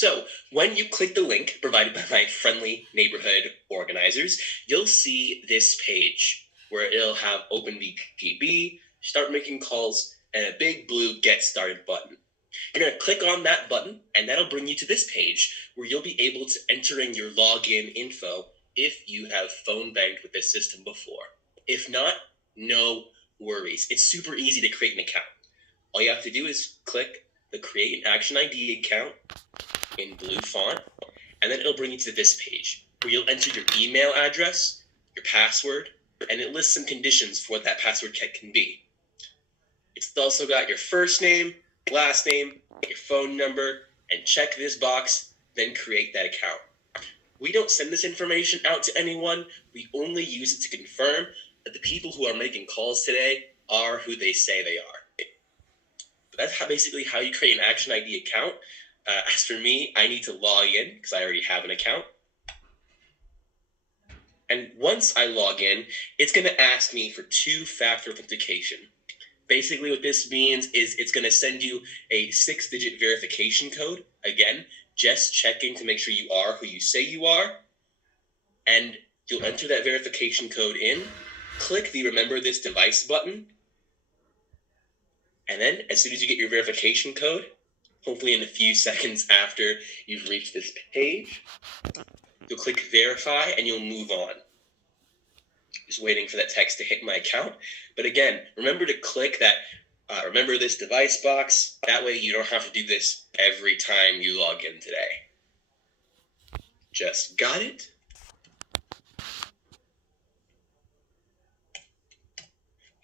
So when you click the link provided by my friendly neighborhood organizers, you'll see this page where it'll have OpenVPB, start making calls, and a big blue get started button. You're going to click on that button, and that'll bring you to this page where you'll be able to enter in your login info if you have phone banked with this system before. If not, no worries. It's super easy to create an account. All you have to do is click the Create an Action ID account in blue font, and then it'll bring you to this page where you'll enter your email address, your password, and it lists some conditions for what that password can be. It's also got your first name, last name, your phone number, and check this box, then create that account. We don't send this information out to anyone. We only use it to confirm that the people who are making calls today are who they say they are. But that's basically how you create an Action ID account. As for me, I need to log in because I already have an account. And once I log in, it's going to ask me for two-factor authentication. Basically, what this means is it's going to send you a 6-digit verification code. Again, just checking to make sure you are who you say you are. And you'll enter that verification code in, click the Remember This Device button, and then as soon as you get your verification code, hopefully in a few seconds after you've reached this page, you'll click Verify and you'll move on. Just waiting for that text to hit my account. But again, remember to click that Remember This Device box. That way you don't have to do this every time you log in today. Just got it?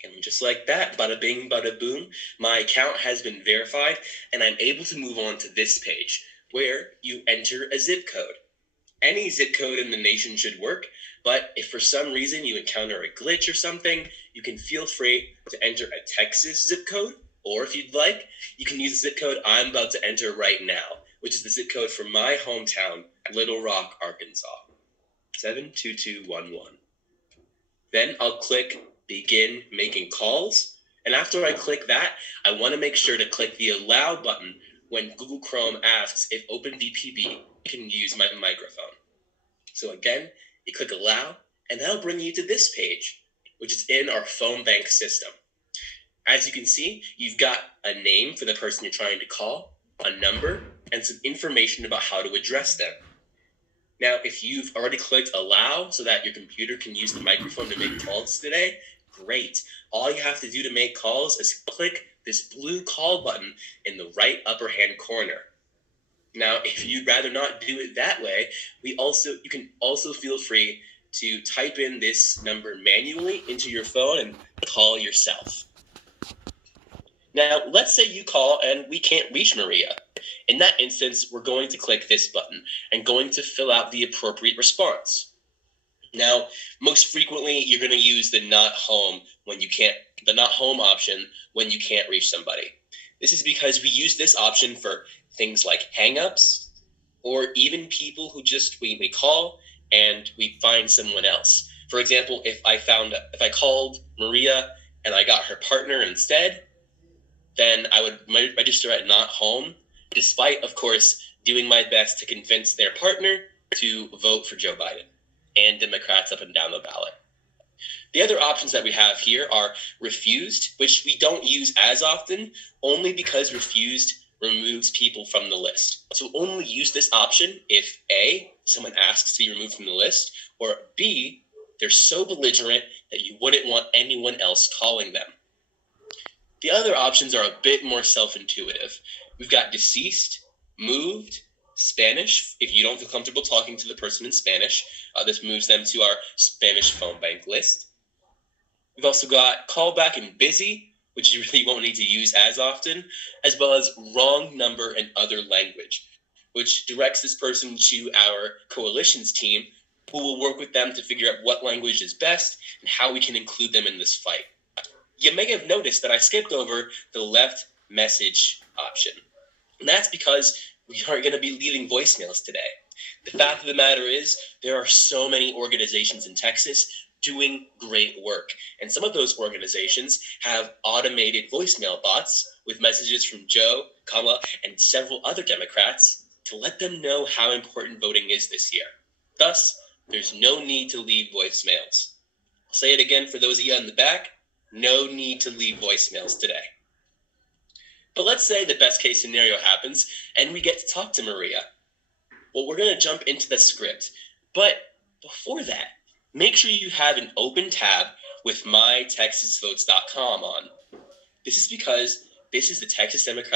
And just like that, bada bing, bada boom, my account has been verified, and I'm able to move on to this page, where you enter a zip code. Any zip code in the nation should work, but if for some reason you encounter a glitch or something, you can feel free to enter a Texas zip code, or if you'd like, you can use the zip code I'm about to enter right now, which is the zip code for my hometown, Little Rock, Arkansas, 72211. Then I'll click Begin Making Calls, and after I click that, I want to make sure to click the Allow button when Google Chrome asks if OpenVPB can use my microphone. So again, you click Allow, and that'll bring you to this page, which is in our phone bank system. As you can see, you've got a name for the person you're trying to call, a number, and some information about how to address them. Now, if you've already clicked Allow so that your computer can use the microphone to make calls today, great. All you have to do to make calls is click this blue call button in the right upper hand corner. Now, if you'd rather not do it that way, you can also feel free to type in this number manually into your phone and call yourself. Now, let's say you call and we can't reach Maria. In that instance, we're going to click this button and going to fill out the appropriate response. Now, most frequently, you're going to use the not home option when you can't reach somebody. This is because we use this option for things like hangups, or even people who we call and we find someone else. For example, if I called Maria and I got her partner instead, then I would register at not home, despite, of course, doing my best to convince their partner to vote for Joe Biden and Democrats up and down the ballot. The other options that we have here are refused, which we don't use as often, only because refused removes people from the list. So only use this option if A, someone asks to be removed from the list, or B, they're so belligerent that you wouldn't want anyone else calling them. The other options are a bit more self-intuitive. We've got deceased, moved, Spanish. If you don't feel comfortable talking to the person in Spanish, this moves them to our Spanish phone bank list. We've also got callback and busy, which you really won't need to use as often, as well as wrong number and other language, which directs this person to our coalitions team, who will work with them to figure out what language is best and how we can include them in this fight. You may have noticed that I skipped over the left message option. And that's because we are going to be leaving voicemails today. The fact of the matter is, there are so many organizations in Texas doing great work. And some of those organizations have automated voicemail bots with messages from Joe, Kamala, and several other Democrats to let them know how important voting is this year. Thus, there's no need to leave voicemails. I'll say it again for those of you in the back, no need to leave voicemails today. But let's say the best case scenario happens and we get to talk to Maria. Well, we're going to jump into the script. But before that, make sure you have an open tab with mytexasvotes.com on. This is because this is the Texas Democratic